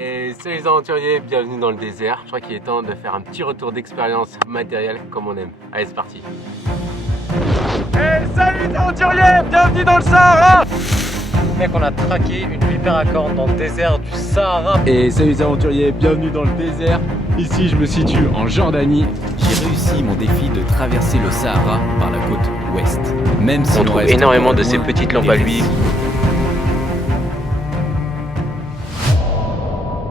Et salut les aventuriers, bienvenue dans le désert. Je crois qu'il est temps de faire un petit retour d'expérience matérielle comme on aime. Allez, c'est parti. Et salut les aventuriers, bienvenue dans le Sahara. Mec, on a traqué une vipère à cornes dans le désert du Sahara. Et salut les aventuriers, bienvenue dans le désert. Ici, je me situe en Jordanie. J'ai réussi mon défi de traverser le Sahara par la côte ouest. Même si on trouve énormément de ces petites lampes à l'huile.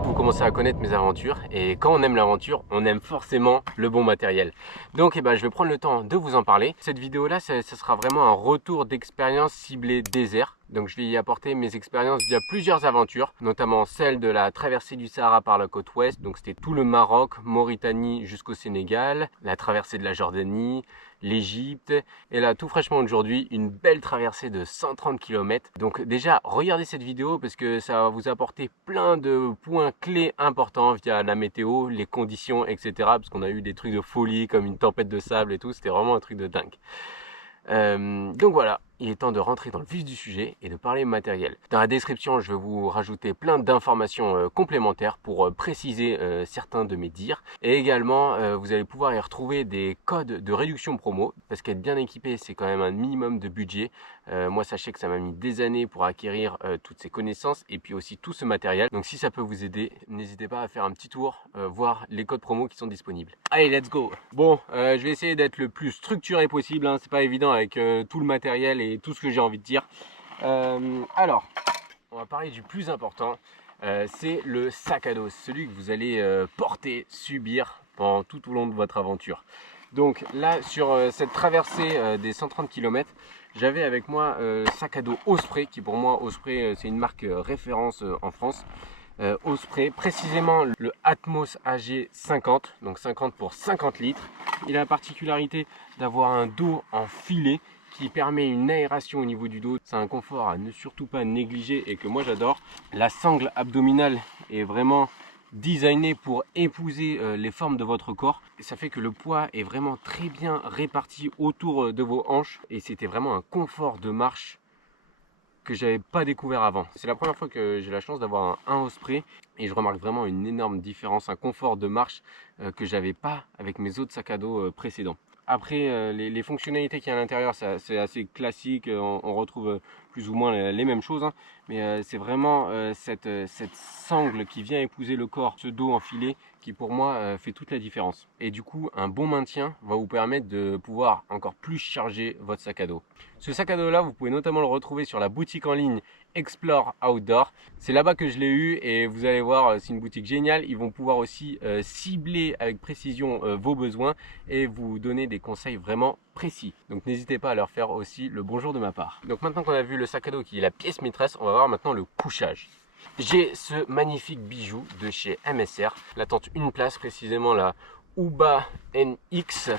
Vous commencez à connaître mes aventures et quand on aime l'aventure, on aime forcément le bon matériel. Donc je vais prendre le temps de vous en parler. Cette vidéo là, ce sera vraiment un retour d'expérience ciblée désert. Donc je vais y apporter mes expériences via plusieurs aventures, notamment celle de la traversée du Sahara par la côte ouest. Donc c'était tout le Maroc, Mauritanie jusqu'au Sénégal, la traversée de la Jordanie, l'Égypte et là tout fraîchement aujourd'hui une belle traversée de 130 km. Donc déjà regardez cette vidéo parce que ça va vous apporter plein de points clés importants via la météo, les conditions, etc. Parce qu'on a eu des trucs de folie comme une tempête de sable et tout, c'était vraiment un truc de dingue. Donc voilà, il est temps de rentrer dans le vif du sujet et de parler matériel. Dans la description, je vais vous rajouter plein d'informations complémentaires pour préciser certains de mes dires. Et également, vous allez pouvoir y retrouver des codes de réduction promo. Parce qu'être bien équipé, c'est quand même un minimum de budget. Moi, sachez que ça m'a mis des années pour acquérir toutes ces connaissances et puis aussi tout ce matériel. Donc si ça peut vous aider, n'hésitez pas à faire un petit tour, voir les codes promo qui sont disponibles. Allez, let's go! Bon, je vais essayer d'être le plus structuré possible. Hein. C'est pas évident avec tout le matériel et tout ce que j'ai envie de dire. Alors, on va parler du plus important, c'est le sac à dos, celui que vous allez porter, subir pendant tout au long de votre aventure. Donc là, sur cette traversée des 130 km, j'avais avec moi sac à dos Osprey, qui pour moi, Osprey, c'est une marque référence en France. Osprey, précisément le Atmos AG 50, donc 50 pour 50 litres. Il a la particularité d'avoir un dos en filet qui permet une aération au niveau du dos. C'est un confort à ne surtout pas négliger et que moi j'adore. La sangle abdominale est vraiment designée pour épouser les formes de votre corps. Et ça fait que le poids est vraiment très bien réparti autour de vos hanches et c'était vraiment un confort de marche que j'avais pas découvert avant. C'est la première fois que j'ai la chance d'avoir un Osprey et je remarque vraiment une énorme différence, un confort de marche que j'avais pas avec mes autres sacs à dos précédents. Après, les fonctionnalités qu'il y a à l'intérieur, c'est assez classique, on retrouve plus ou moins les mêmes choses, hein. Mais c'est vraiment cette sangle qui vient épouser le corps, ce dos enfilé, qui pour moi fait toute la différence. Et du coup, un bon maintien va vous permettre de pouvoir encore plus charger votre sac à dos. Ce sac à dos là, vous pouvez notamment le retrouver sur la boutique en ligne Explore Outdoor. C'est là-bas que je l'ai eu et vous allez voir, c'est une boutique géniale. Ils vont pouvoir aussi cibler avec précision vos besoins et vous donner des conseils vraiment précis. Donc n'hésitez pas à leur faire aussi le bonjour de ma part. Donc maintenant qu'on a vu le sac à dos qui est la pièce maîtresse, on va voir maintenant le couchage. J'ai ce magnifique bijou de chez MSR, la tente une place, précisément la Uba NX.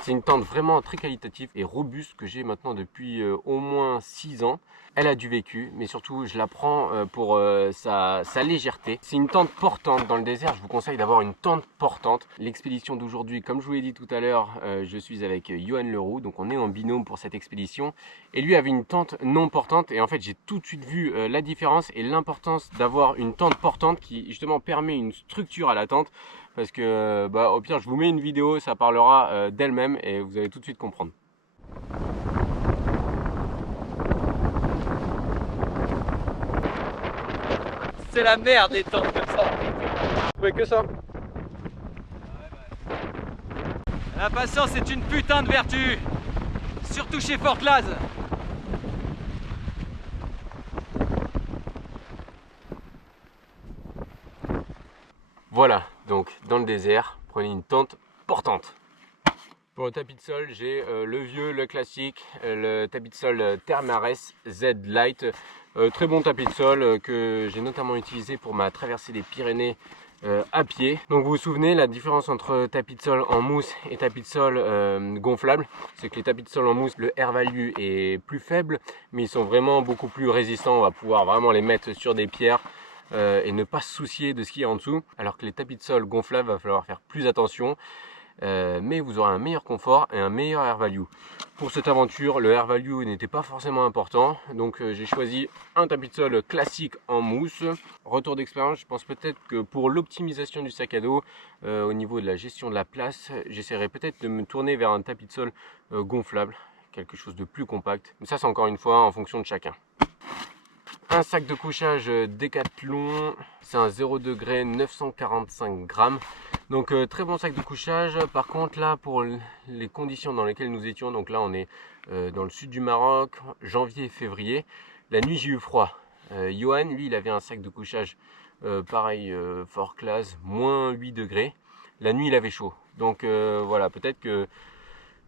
C'est une tente vraiment très qualitative et robuste que j'ai maintenant depuis au moins 6 ans. Elle a du vécu, mais surtout je la prends pour sa légèreté. C'est une tente portante. Dans le désert, je vous conseille d'avoir une tente portante. L'expédition d'aujourd'hui, comme je vous l'ai dit tout à l'heure, je suis avec Johan Leroux, donc on est en binôme pour cette expédition. Et lui avait une tente non portante et en fait j'ai tout de suite vu la différence et l'importance d'avoir une tente portante qui justement permet une structure à la tente. Parce que au pire je vous mets une vidéo, ça parlera d'elle-même et vous allez tout de suite comprendre. C'est la merde des tentes comme ça. Vous pouvez que ça. La patience est une putain de vertu. Surtout chez Fort Laz. Voilà, donc dans le désert, prenez une tente portante. Pour le tapis de sol, j'ai le vieux, le classique, le tapis de sol Thermarest Z Lite. Très bon tapis de sol que j'ai notamment utilisé pour ma traversée des Pyrénées à pied. Donc vous vous souvenez, la différence entre tapis de sol en mousse et tapis de sol gonflable, c'est que les tapis de sol en mousse, le air value est plus faible, mais ils sont vraiment beaucoup plus résistants. On va pouvoir vraiment les mettre sur des pierres et ne pas se soucier de ce qu'il y a en dessous. Alors que les tapis de sol gonflables, va falloir faire plus attention. mais vous aurez un meilleur confort et un meilleur air value. Pour cette aventure, le air value n'était pas forcément important, donc j'ai choisi un tapis de sol classique en mousse. Retour d'expérience, je pense peut-être que pour l'optimisation du sac à dos, au niveau de la gestion de la place, j'essaierai peut-être de me tourner vers un tapis de sol gonflable, quelque chose de plus compact. Mais ça, c'est encore une fois en fonction de chacun. Un sac de couchage Decathlon, c'est un 0 degré 945 grammes. Donc très bon sac de couchage. Par contre là, pour les conditions dans lesquelles nous étions, donc là on est dans le sud du Maroc, janvier et février. La nuit j'ai eu froid. Johan, lui, il avait un sac de couchage pareil, fort classe, moins 8 degrés. La nuit il avait chaud. Donc voilà, peut-être que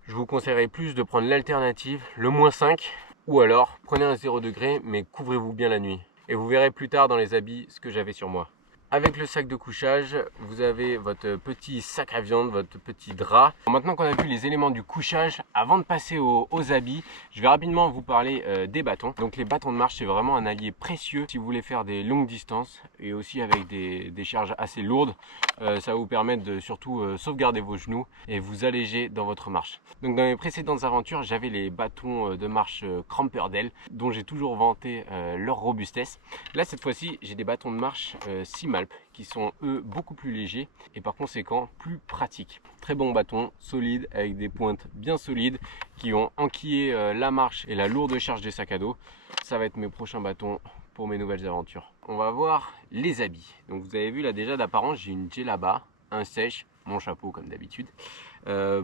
je vous conseillerais plus de prendre l'alternative, le moins 5. Ou alors, prenez un 0 degré, mais couvrez-vous bien la nuit. Et vous verrez plus tard dans les habits ce que j'avais sur moi. Avec le sac de couchage, vous avez votre petit sac à viande, votre petit drap. Maintenant qu'on a vu les éléments du couchage, avant de passer aux habits, je vais rapidement vous parler des bâtons. Donc les bâtons de marche, c'est vraiment un allié précieux si vous voulez faire des longues distances et aussi avec des charges assez lourdes. Ça va vous permettre de surtout sauvegarder vos genoux et vous alléger dans votre marche. Donc dans mes précédentes aventures, j'avais les bâtons de marche Cramperdale, dont j'ai toujours vanté leur robustesse. Là, cette fois-ci, j'ai des bâtons de marche Simalp, qui sont eux beaucoup plus légers et par conséquent plus pratiques. Très bon bâton, solide, avec des pointes bien solides qui ont enquillé la marche et la lourde charge des sacs à dos. Ça va être mes prochains bâtons pour mes nouvelles aventures. On va voir les habits. Donc vous avez vu là déjà d'apparence, j'ai une djellaba, un sèche, mon chapeau comme d'habitude.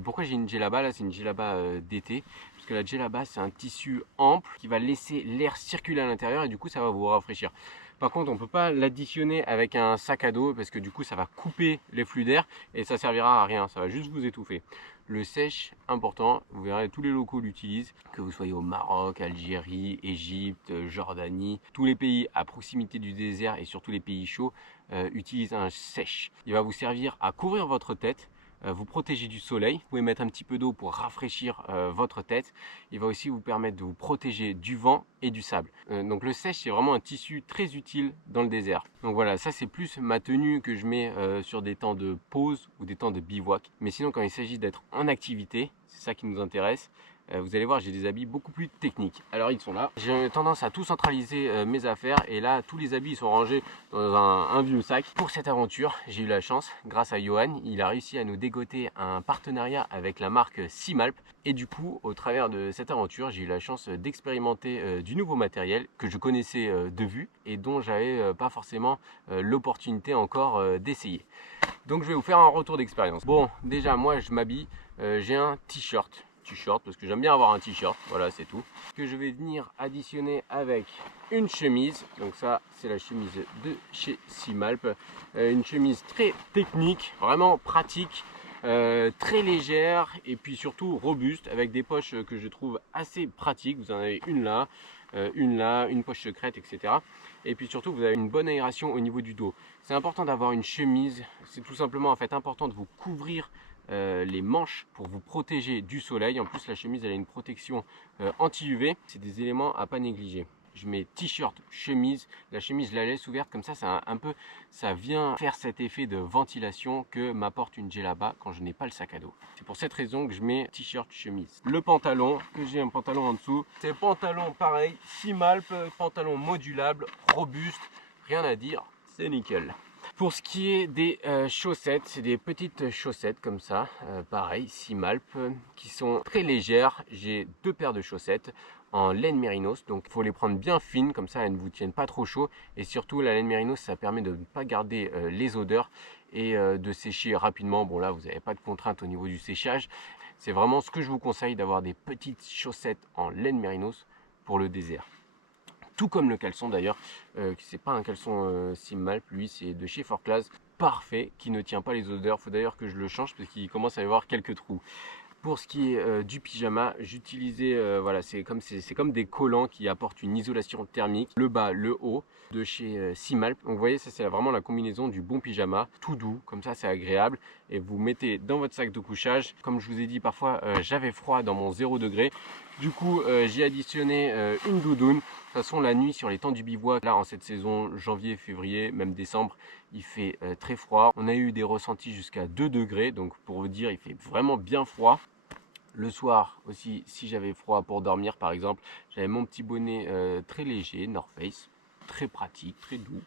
Pourquoi j'ai une djellaba? Là c'est une djellaba d'été, parce que la djellaba c'est un tissu ample qui va laisser l'air circuler à l'intérieur et du coup ça va vous rafraîchir. Par contre, on ne peut pas l'additionner avec un sac à dos parce que du coup, ça va couper les flux d'air et ça servira à rien. Ça va juste vous étouffer. Le sèche, important, vous verrez, tous les locaux l'utilisent, que vous soyez au Maroc, Algérie, Égypte, Jordanie, tous les pays à proximité du désert et surtout les pays chauds utilisent un sèche. Il va vous servir à couvrir votre tête, vous protéger du soleil. Vous pouvez mettre un petit peu d'eau pour rafraîchir votre tête. Il va aussi vous permettre de vous protéger du vent et du sable. Donc le sèche, c'est vraiment un tissu très utile dans le désert. Donc voilà, ça c'est plus ma tenue que je mets sur des temps de pause ou des temps de bivouac. Mais sinon, quand il s'agit d'être en activité, c'est ça qui nous intéresse. Vous allez voir, j'ai des habits beaucoup plus techniques. Alors ils sont là. J'ai tendance à tout centraliser mes affaires et là tous les habits sont rangés dans un vieux sac. Pour cette aventure, j'ai eu la chance, grâce à Johan, il a réussi à nous dégoter un partenariat avec la marque Simalp. Et du coup, au travers de cette aventure, j'ai eu la chance d'expérimenter du nouveau matériel que je connaissais de vue et dont j'avais pas forcément l'opportunité encore d'essayer. Donc je vais vous faire un retour d'expérience. Bon, déjà moi je m'habille, j'ai un t-shirt parce que j'aime bien avoir un t-shirt, voilà c'est tout, que je vais venir additionner avec une chemise. Donc ça c'est la chemise de chez Simalp, une chemise très technique, vraiment pratique, très légère et puis surtout robuste, avec des poches que je trouve assez pratiques. Vous en avez une là, une poche secrète, etc. Et puis surtout vous avez une bonne aération au niveau du dos. C'est important d'avoir une chemise, c'est tout simplement en fait important de vous couvrir les manches pour vous protéger du soleil. En plus la chemise elle a une protection anti-UV, c'est des éléments à pas négliger. Je mets t-shirt, chemise, la chemise je la laisse ouverte comme ça, ça vient faire cet effet de ventilation que m'apporte une djellaba quand je n'ai pas le sac à dos. C'est pour cette raison que je mets t-shirt, chemise. Le pantalon, que j'ai un pantalon en dessous, c'est pantalon pareil, Simalp, pantalon modulable, robuste, rien à dire, c'est nickel. Pour ce qui est des chaussettes, c'est des petites chaussettes comme ça, pareil, Simalp, qui sont très légères. J'ai deux paires de chaussettes en laine mérinos, donc il faut les prendre bien fines, comme ça elles ne vous tiennent pas trop chaud. Et surtout la laine mérinos, ça permet de ne pas garder les odeurs et de sécher rapidement. Bon là, vous n'avez pas de contrainte au niveau du séchage. C'est vraiment ce que je vous conseille, d'avoir des petites chaussettes en laine mérinos pour le désert. Tout comme le caleçon d'ailleurs, c'est pas un caleçon Simalp, lui c'est de chez Fort Class, parfait, qui ne tient pas les odeurs. Faut d'ailleurs que je le change parce qu'il commence à y avoir quelques trous. Pour ce qui est du pyjama, j'utilisais, voilà, c'est comme des collants qui apportent une isolation thermique, le bas, le haut, de chez Simalp. Donc vous voyez, ça c'est vraiment la combinaison du bon pyjama, tout doux, comme ça c'est agréable. Et vous mettez dans votre sac de couchage. Comme je vous ai dit, parfois j'avais froid dans mon 0 degré. Du coup, j'ai additionné une doudoune. De toute façon, la nuit sur les temps du bivouac, là en cette saison, janvier, février, même décembre, il fait très froid. On a eu des ressentis jusqu'à 2 degrés, donc pour vous dire, il fait vraiment bien froid. Le soir aussi, si j'avais froid pour dormir par exemple, j'avais mon petit bonnet très léger, North Face, très pratique, très doux.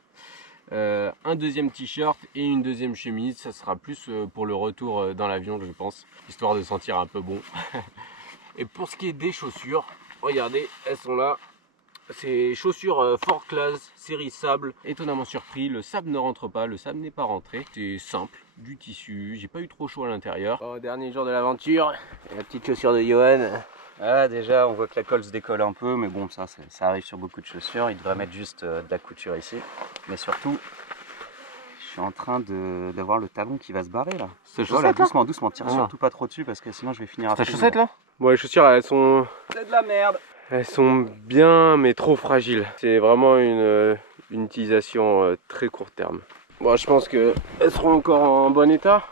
Un deuxième t-shirt et une deuxième chemise, ça sera plus pour le retour dans l'avion je pense, histoire de sentir un peu bon. Et pour ce qui est des chaussures, regardez, elles sont là. C'est chaussures Ford Class, série sable. Étonnamment surpris, le sable ne rentre pas, le sable n'est pas rentré. C'est simple, du tissu, j'ai pas eu trop chaud à l'intérieur. Au dernier jour de l'aventure, la petite chaussure de Johan. Ah, déjà, on voit que la colle se décolle un peu, mais bon, ça arrive sur beaucoup de chaussures. Il devrait mettre juste de la couture ici. Mais surtout, je suis en train d'avoir le talon qui va se barrer là. C'est voilà, doucement, doucement. Tire Ah. surtout pas trop dessus parce que sinon je vais finir à Ta chaussette là? Bon, les chaussures elles sont... C'est de la merde. Elles sont bien mais trop fragiles. C'est vraiment une utilisation très court terme. Bon, je pense qu'elles seront encore en bon état.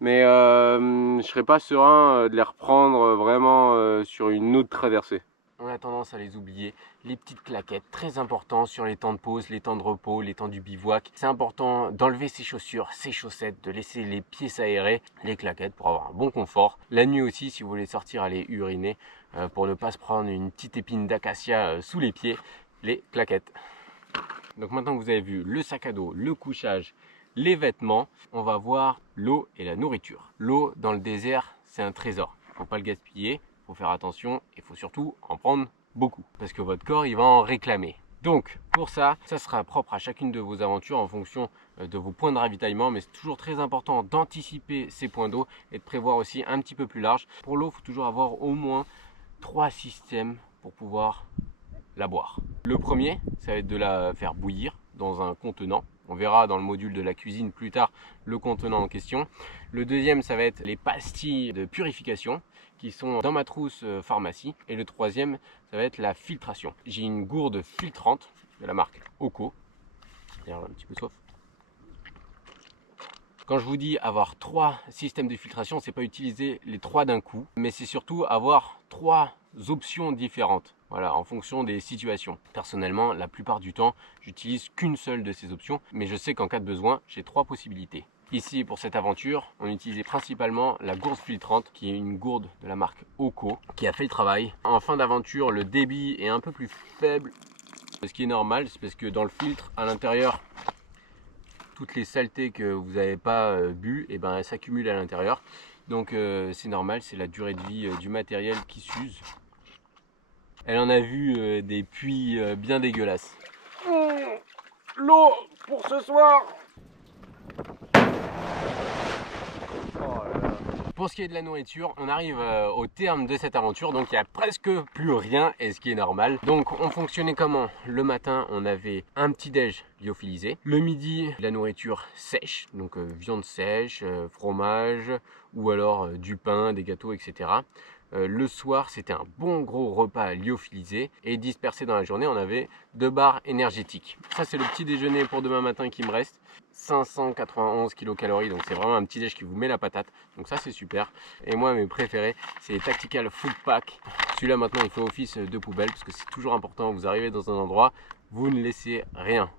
Mais je serais pas serein de les reprendre vraiment sur une autre traversée. On a tendance à les oublier, les petites claquettes, très important sur les temps de pause, les temps de repos, les temps du bivouac. C'est important d'enlever ses chaussures, ses chaussettes, de laisser les pieds s'aérer, les claquettes pour avoir un bon confort. La nuit aussi, si vous voulez sortir aller uriner, pour ne pas se prendre une petite épine d'acacia sous les pieds, les claquettes. Donc maintenant que vous avez vu le sac à dos, le couchage, les vêtements, on va voir l'eau et la nourriture. L'eau dans le désert, c'est un trésor. Il ne faut pas le gaspiller. Il faut faire attention et il faut surtout en prendre beaucoup parce que votre corps il va en réclamer. Donc pour ça, ça sera propre à chacune de vos aventures en fonction de vos points de ravitaillement, mais c'est toujours très important d'anticiper ces points d'eau et de prévoir aussi un petit peu plus large. Pour l'eau, il faut toujours avoir au moins 3 systèmes pour pouvoir la boire. Le premier, ça va être de la faire bouillir dans un contenant. On verra dans le module de la cuisine plus tard le contenant en question. Le deuxième, ça va être les pastilles de purification qui sont dans ma trousse pharmacie. Et le troisième, ça va être la filtration. J'ai une gourde filtrante de la marque Oco. D'ailleurs, un petit peu soif. Quand je vous dis avoir 3 systèmes de filtration, c'est pas utiliser les 3 d'un coup, mais c'est surtout avoir 3 options différentes. Voilà, en fonction des situations. Personnellement, la plupart du temps, j'utilise qu'une seule de ces options, mais je sais qu'en cas de besoin, j'ai 3 possibilités. Ici, pour cette aventure, on utilisait principalement la gourde filtrante, qui est une gourde de la marque Oco, qui a fait le travail. En fin d'aventure, le débit est un peu plus faible, ce qui est normal, c'est parce que dans le filtre, à l'intérieur, toutes les saletés que vous n'avez pas bu, et ben, elles s'accumulent à l'intérieur. Donc c'est normal, c'est la durée de vie du matériel qui s'use. Elle en a vu des puits bien dégueulasses. L'eau pour ce soir. Pour ce qui est de la nourriture, on arrive au terme de cette aventure, donc il n'y a presque plus rien, et ce qui est normal. Donc on fonctionnait comment? Le matin, on avait un petit déj lyophilisé. Le midi, la nourriture sèche, donc viande sèche, fromage, ou alors du pain, des gâteaux, etc. Le soir, c'était un bon gros repas lyophilisé, et dispersé dans la journée, on avait 2 barres énergétiques. Ça, c'est le petit déjeuner pour demain matin qui me reste. 591 kilocalories, donc c'est vraiment un petit déj qui vous met la patate, donc ça c'est super. Et moi mes préférés, c'est les Tactical Food Pack. Celui-là maintenant il fait office de poubelle parce que c'est toujours important, vous arrivez dans un endroit, vous ne laissez rien,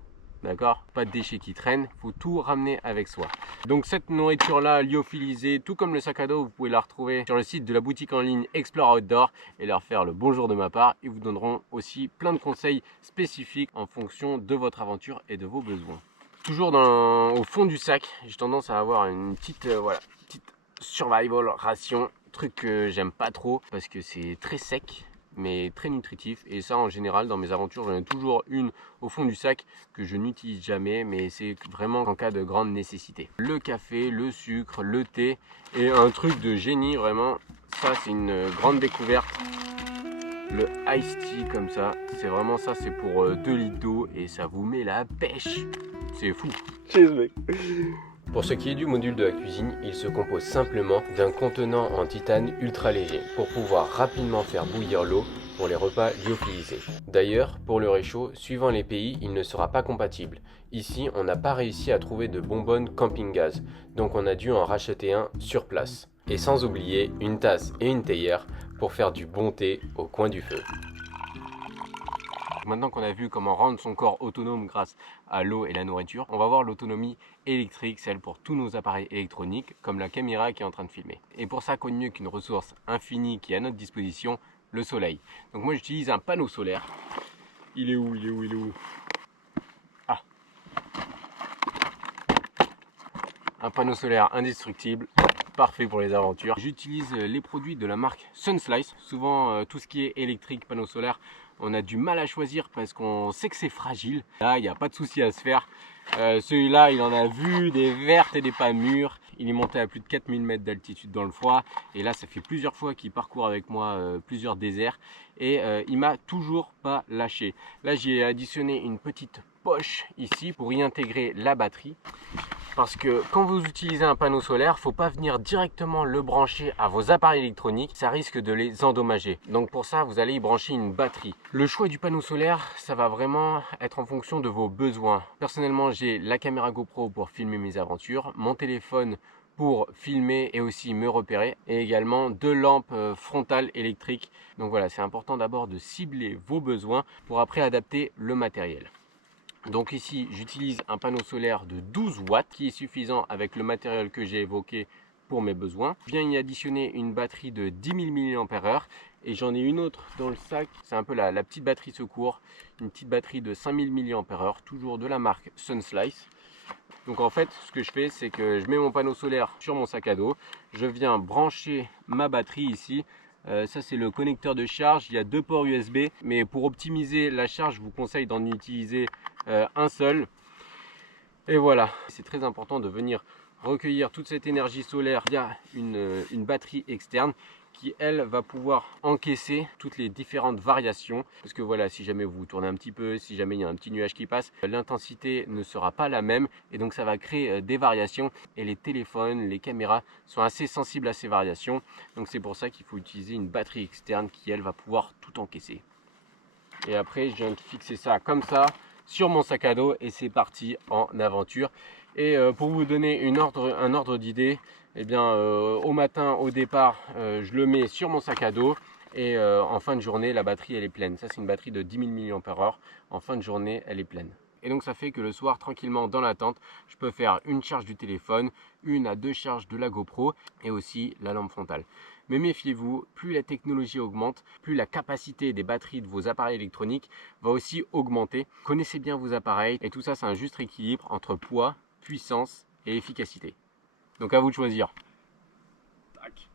d'accord? Pas de déchets qui traînent, faut tout ramener avec soi. Donc cette nourriture là lyophilisée, tout comme le sac à dos, vous pouvez la retrouver sur le site de la boutique en ligne Explore Outdoor et leur faire le bonjour de ma part. Ils vous donneront aussi plein de conseils spécifiques en fonction de votre aventure et de vos besoins. Toujours au fond du sac, j'ai tendance à avoir une petite, petite survival ration, truc que j'aime pas trop parce que c'est très sec mais très nutritif, et ça en général dans mes aventures j'en ai toujours une au fond du sac que je n'utilise jamais, mais c'est vraiment en cas de grande nécessité. Le café, le sucre, le thé, et un truc de génie vraiment, ça c'est une grande découverte. Le iced tea comme ça, c'est vraiment ça, c'est pour 2 litres d'eau et ça vous met la pêche. C'est fou. Cheers mec. Pour ce qui est du module de la cuisine, il se compose simplement d'un contenant en titane ultra léger pour pouvoir rapidement faire bouillir l'eau pour les repas lyophilisés. D'ailleurs, pour le réchaud, suivant les pays, il ne sera pas compatible. Ici, on n'a pas réussi à trouver de bonbonnes camping gaz, donc on a dû en racheter un sur place. Et sans oublier une tasse et une théière pour faire du bon thé au coin du feu. Maintenant qu'on a vu comment rendre son corps autonome grâce à l'eau et la nourriture, on va voir l'autonomie électrique, celle pour tous nos appareils électroniques, comme la caméra qui est en train de filmer. Et pour ça, quoi de mieux qu'une ressource infinie qui est à notre disposition, le soleil. Donc moi j'utilise un panneau solaire. Il est où? Ah, un panneau solaire indestructible, parfait pour les aventures. J'utilise les produits de la marque Sunslice. Souvent tout ce qui est électrique, panneau solaire, on a du mal à choisir parce qu'on sait que c'est fragile. Là, il n'y a pas de souci à se faire. Celui-là, il en a vu des vertes et des pas mûres. Il est monté à plus de 4000 mètres d'altitude dans le froid. Et là, ça fait plusieurs fois qu'il parcourt avec moi plusieurs déserts. Et il m'a toujours pas lâché. Là, j'ai additionné une petite poche ici pour y intégrer la batterie. Parce que quand vous utilisez un panneau solaire, il ne faut pas venir directement le brancher à vos appareils électroniques, ça risque de les endommager. Donc pour ça, vous allez y brancher une batterie. Le choix du panneau solaire, ça va vraiment être en fonction de vos besoins. Personnellement, j'ai la caméra GoPro pour filmer mes aventures, mon téléphone pour filmer et aussi me repérer, et également 2 lampes frontales électriques. Donc voilà, c'est important d'abord de cibler vos besoins pour après adapter le matériel. Donc ici, j'utilise un panneau solaire de 12 watts qui est suffisant avec le matériel que j'ai évoqué pour mes besoins. Je viens y additionner une batterie de 10 000 mAh et j'en ai une autre dans le sac. C'est un peu la petite batterie secours, une petite batterie de 5000 mAh, toujours de la marque Sunslice. Donc en fait, ce que je fais, c'est que je mets mon panneau solaire sur mon sac à dos. Je viens brancher ma batterie ici. Ça c'est le connecteur de charge, il y a 2 ports USB, mais pour optimiser la charge, je vous conseille d'en utiliser un seul. Et voilà, c'est très important de venir recueillir toute cette énergie solaire via une batterie externe qui elle va pouvoir encaisser toutes les différentes variations, parce que voilà, si jamais vous tournez un petit peu, si jamais il y a un petit nuage qui passe, l'intensité ne sera pas la même et donc ça va créer des variations, et les téléphones, les caméras sont assez sensibles à ces variations, donc c'est pour ça qu'il faut utiliser une batterie externe qui elle va pouvoir tout encaisser. Et après je viens de fixer ça comme ça sur mon sac à dos et c'est parti en aventure. Et pour vous donner un ordre d'idée, eh bien, au matin, au départ, je le mets sur mon sac à dos et en fin de journée, la batterie elle est pleine. Ça, c'est une batterie de 10 000 mAh. En fin de journée, elle est pleine. Et donc, ça fait que le soir, tranquillement dans la tente, je peux faire une charge du téléphone, 1 à 2 charges de la GoPro et aussi la lampe frontale. Mais méfiez-vous, plus la technologie augmente, plus la capacité des batteries de vos appareils électroniques va aussi augmenter. Connaissez bien vos appareils et tout ça, c'est un juste équilibre entre poids, puissance et efficacité. Donc à vous de choisir. Tac.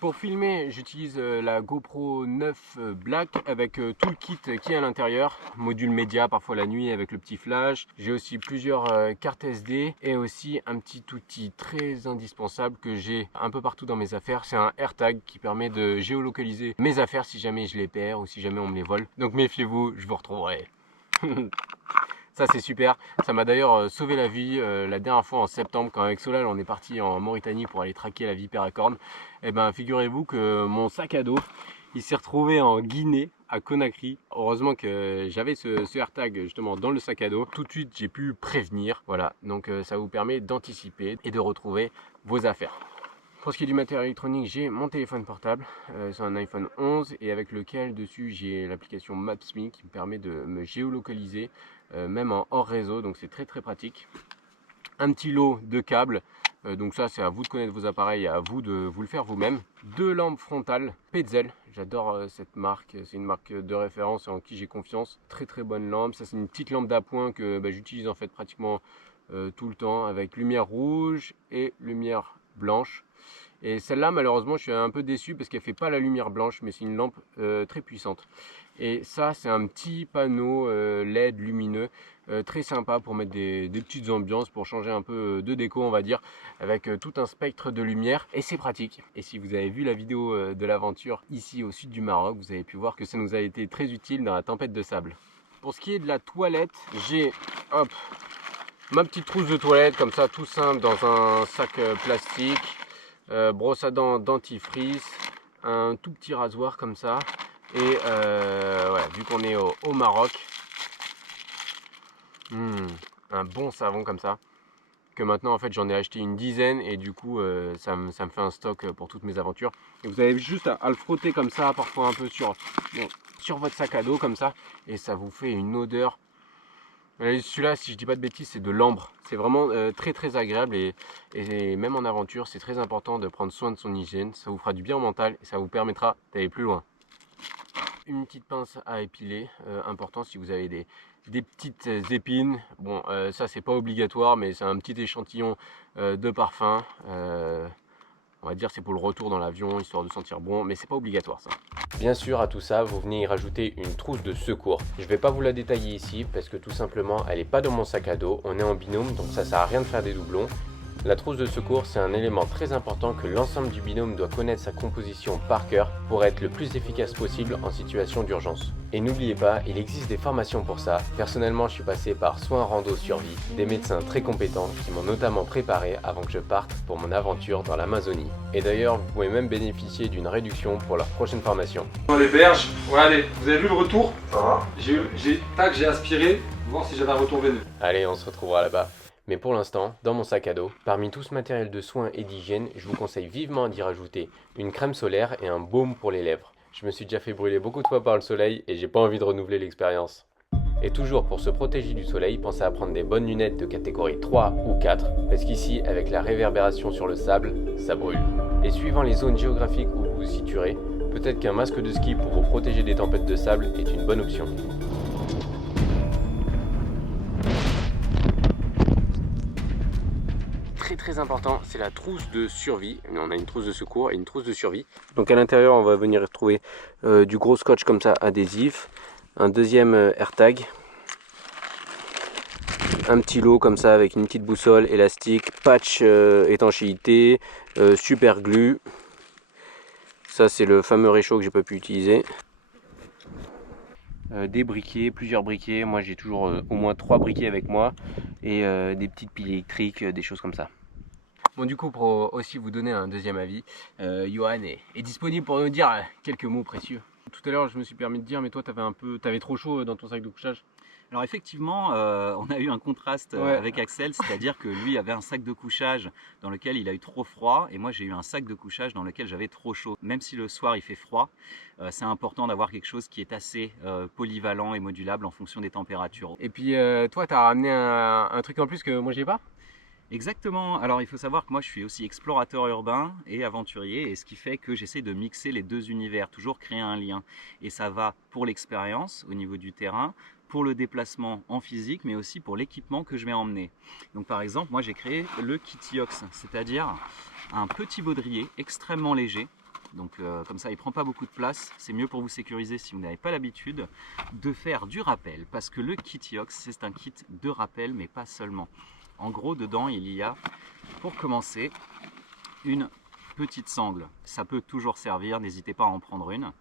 Pour filmer, j'utilise la GoPro 9 Black avec tout le kit qui est à l'intérieur. Module média, parfois la nuit avec le petit flash. J'ai aussi plusieurs cartes SD et aussi un petit outil très indispensable que j'ai un peu partout dans mes affaires. C'est un AirTag qui permet de géolocaliser mes affaires si jamais je les perds ou si jamais on me les vole. Donc méfiez-vous, je vous retrouverai. Ça c'est super, ça m'a d'ailleurs sauvé la vie la dernière fois en septembre quand avec Solal on est parti en Mauritanie pour aller traquer la vipère à cornes. Et ben figurez-vous que mon sac à dos il s'est retrouvé en Guinée à Conakry. Heureusement que j'avais ce AirTag justement dans le sac à dos. Tout de suite j'ai pu prévenir, voilà, donc ça vous permet d'anticiper et de retrouver vos affaires. Pour ce qui est du matériel électronique, j'ai mon téléphone portable, c'est un iPhone 11 et avec lequel dessus j'ai l'application Maps.me qui me permet de me géolocaliser même en hors réseau, donc c'est très pratique. Un petit lot de câbles, donc ça c'est à vous de connaître vos appareils, à vous de vous le faire vous-même. 2 lampes frontales Petzl, j'adore cette marque, c'est une marque de référence en qui j'ai confiance. Très bonne lampe, ça c'est une petite lampe d'appoint que j'utilise en fait pratiquement tout le temps avec lumière rouge et lumière blanche. Et celle-là, malheureusement, je suis un peu déçu parce qu'elle ne fait pas la lumière blanche, mais c'est une lampe très puissante. Et ça, c'est un petit panneau LED lumineux, très sympa pour mettre des petites ambiances, pour changer un peu de déco, on va dire, avec tout un spectre de lumière. Et c'est pratique. Et si vous avez vu la vidéo de l'aventure ici au sud du Maroc, vous avez pu voir que ça nous a été très utile dans la tempête de sable. Pour ce qui est de la toilette, j'ai ma petite trousse de toilette, comme ça, tout simple, dans un sac plastique. Brosse à dents dentifrice, un tout petit rasoir comme ça et voilà, vu qu'on est au Maroc, un bon savon comme ça que maintenant en fait j'en ai acheté une dizaine et du coup ça me fait un stock pour toutes mes aventures. Et vous avez juste à le frotter comme ça, parfois un peu sur votre sac à dos comme ça, et ça vous fait une odeur. Celui-là, si je dis pas de bêtises, c'est de l'ambre. C'est vraiment très agréable et même en aventure, c'est très important de prendre soin de son hygiène. Ça vous fera du bien au mental et ça vous permettra d'aller plus loin. Une petite pince à épiler, important si vous avez des petites épines. Bon, ça c'est pas obligatoire, mais c'est un petit échantillon de parfum. On va dire c'est pour le retour dans l'avion, histoire de sentir bon, mais c'est pas obligatoire ça. Bien sûr, à tout ça, vous venez y rajouter une trousse de secours. Je vais pas vous la détailler ici parce que tout simplement, elle n'est pas dans mon sac à dos. On est en binôme, donc ça sert à rien de faire des doublons. La trousse de secours, c'est un élément très important que l'ensemble du binôme doit connaître sa composition par cœur pour être le plus efficace possible en situation d'urgence. Et n'oubliez pas, il existe des formations pour ça. Personnellement, je suis passé par soins rando survie, des médecins très compétents qui m'ont notamment préparé avant que je parte pour mon aventure dans l'Amazonie. Et d'ailleurs, vous pouvez même bénéficier d'une réduction pour leur prochaine formation. Dans les berges, ouais, allez, vous avez vu le retour? Ça va. J'ai aspiré, voir si j'avais un retour veineux. Allez, on se retrouvera là-bas. Mais pour l'instant, dans mon sac à dos, parmi tout ce matériel de soins et d'hygiène, je vous conseille vivement d'y rajouter une crème solaire et un baume pour les lèvres. Je me suis déjà fait brûler beaucoup de fois par le soleil et j'ai pas envie de renouveler l'expérience. Et toujours pour se protéger du soleil, pensez à prendre des bonnes lunettes de catégorie 3 ou 4, parce qu'ici, avec la réverbération sur le sable, ça brûle. Et suivant les zones géographiques où vous vous situerez, peut-être qu'un masque de ski pour vous protéger des tempêtes de sable est une bonne option. Très important, c'est la trousse de survie. On a une trousse de secours et une trousse de survie. Donc à l'intérieur, on va venir retrouver du gros scotch comme ça adhésif, un deuxième AirTag, un petit lot comme ça avec une petite boussole, élastique, patch étanchéité, super glue. Ça c'est le fameux réchaud que j'ai pas pu utiliser. Des briquets, plusieurs briquets. Moi j'ai toujours au moins 3 briquets avec moi et des petites piles électriques, des choses comme ça. Bon, du coup, pour aussi vous donner un deuxième avis, Johan est disponible pour nous dire quelques mots précieux. Tout à l'heure, je me suis permis de dire, mais toi, t'avais trop chaud dans ton sac de couchage. Alors effectivement, on a eu un contraste avec Axel, c'est-à-dire que lui avait un sac de couchage dans lequel il a eu trop froid et moi j'ai eu un sac de couchage dans lequel j'avais trop chaud. Même si le soir il fait froid, c'est important d'avoir quelque chose qui est assez polyvalent et modulable en fonction des températures. Et puis toi, tu as ramené un truc en plus que moi j'ai pas? Exactement, alors il faut savoir que moi je suis aussi explorateur urbain et aventurier, et ce qui fait que j'essaie de mixer les deux univers, toujours créer un lien. Et ça va pour l'expérience au niveau du terrain, pour le déplacement en physique, mais aussi pour l'équipement que je vais emmener. Donc par exemple, moi j'ai créé le Kitiox, c'est-à-dire un petit baudrier extrêmement léger. Donc comme ça il ne prend pas beaucoup de place, c'est mieux pour vous sécuriser si vous n'avez pas l'habitude de faire du rappel, parce que le Kitiox c'est un kit de rappel, mais pas seulement. En gros, dedans, il y a, pour commencer, une petite sangle. Ça peut toujours servir, n'hésitez pas à en prendre une.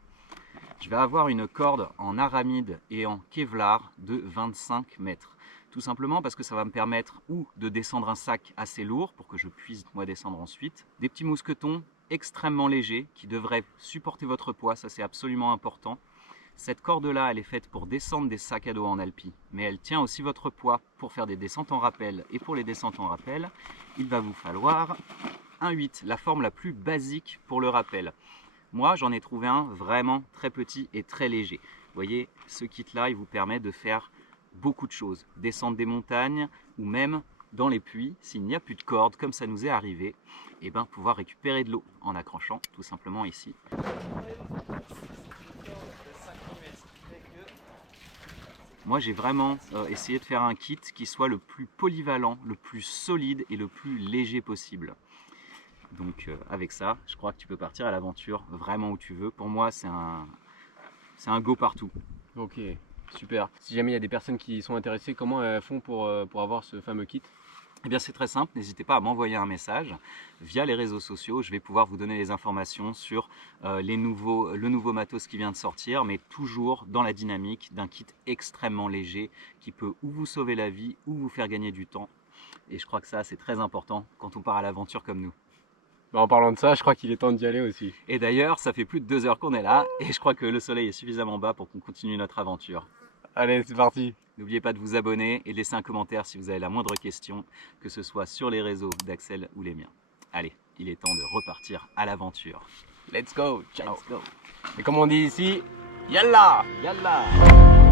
Je vais avoir une corde en aramide et en kevlar de 25 mètres. Tout simplement parce que ça va me permettre ou de descendre un sac assez lourd pour que je puisse moi descendre ensuite. Des petits mousquetons extrêmement légers qui devraient supporter votre poids, ça c'est absolument important. Cette corde-là, elle est faite pour descendre des sacs à dos en alpi, mais elle tient aussi votre poids pour faire des descentes en rappel. Et pour les descentes en rappel, il va vous falloir un 8, la forme la plus basique pour le rappel. Moi, j'en ai trouvé un vraiment très petit et très léger. Vous voyez, ce kit-là, il vous permet de faire beaucoup de choses. Descendre des montagnes ou même dans les puits, s'il n'y a plus de corde, comme ça nous est arrivé, et ben pouvoir récupérer de l'eau en accrochant tout simplement ici. Moi, j'ai vraiment essayé de faire un kit qui soit le plus polyvalent, le plus solide et le plus léger possible. Donc avec ça, je crois que tu peux partir à l'aventure vraiment où tu veux. Pour moi, c'est un go partout. Ok, super. Si jamais il y a des personnes qui sont intéressées, comment elles font pour avoir ce fameux kit? Eh bien c'est très simple, n'hésitez pas à m'envoyer un message via les réseaux sociaux. Je vais pouvoir vous donner les informations sur le nouveau matos qui vient de sortir, mais toujours dans la dynamique d'un kit extrêmement léger qui peut ou vous sauver la vie ou vous faire gagner du temps. Et je crois que ça c'est très important quand on part à l'aventure comme nous. En parlant de ça, je crois qu'il est temps d'y aller aussi. Et d'ailleurs, ça fait plus de 2 heures qu'on est là et je crois que le soleil est suffisamment bas pour qu'on continue notre aventure. Allez, c'est parti. N'oubliez pas de vous abonner et de laisser un commentaire si vous avez la moindre question, que ce soit sur les réseaux d'Axel ou les miens. Allez, il est temps de repartir à l'aventure. Let's go. Ciao. Let's go. Et comme on dit ici, yallah. Yallah.